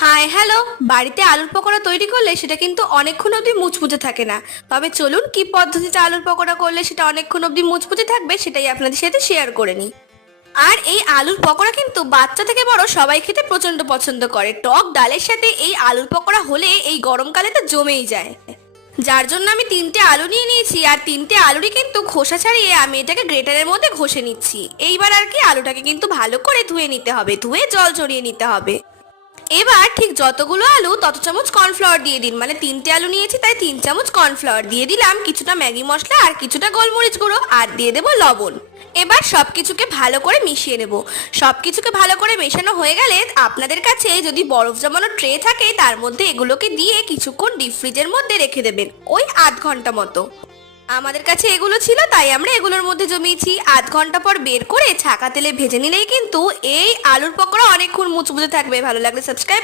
Hi hello. বাড়িতে আলুর পকোড়া তৈরি করলে সেটা কিন্তু অনেকক্ষণ অবধি মুচমুচে থাকে না। তবে চলুন কি পদ্ধতিতে আলুর পকোড়া করলে সেটা অনেকক্ষণ অবধি মুচমুচে থাকবে সেটাই আপনাদের সাথে শেয়ার করে নিই। আর এই আলুর পকোড়া কিন্তু বাচ্চা থেকে বড় সবাই খেতে প্রচন্ড পছন্দ করে। টক ডালের সাথে এই আলুর পকোড়া হলে এই গরমকালে তো জমেই যায়। যার জন্য আমি 3টে আলু নিয়ে নিয়েছি, আর 3টে আলুরই কিন্তু খোসা ছাড়িয়ে আমি এটাকে গ্রেটারের মধ্যে ঘষে নিচ্ছি। এইবার আর কি আলুটাকে কিন্তু ভালো করে ধুয়ে নিতে হবে, ধুয়ে জল ঝরিয়ে নিতে হবে। এবার ঠিক যতগুলো আলু তত চামচ কর্নফ্লাওয়ার দিয়ে দিন, মানে 3টে আলু নিয়েছি তাই 3 চামচ কর্নফ্লাওয়ার দিয়ে দিলাম, কিছুটা ম্যাগি মশলা আর কিছুটা গোলমরিচ গুঁড়ো, আর দিয়ে দেবো লবণ। এবার সবকিছুকে ভালো করে মিশিয়ে নেব। সবকিছুকে ভালো করে মেশানো হয়ে গেলে আপনাদের কাছে যদি বরফ জমানো ট্রে থাকে তার মধ্যে এগুলোকে দিয়ে কিছুক্ষণ ডিপ ফ্রিজের মধ্যে রেখে দেবেন, ওই আধ ঘন্টা মতো। আমাদের কাছে এগুলো ছিল তাই আমরা এগুলোর মধ্যে জমিয়েছি। আধ ঘন্টা পর বের করে ছাকা তেলে ভেজে নিলেই কিন্তু এই আলুর পকোড়া অনেকক্ষণ মুচমুচে থাকবে। ভালো লাগলে সাবস্ক্রাইব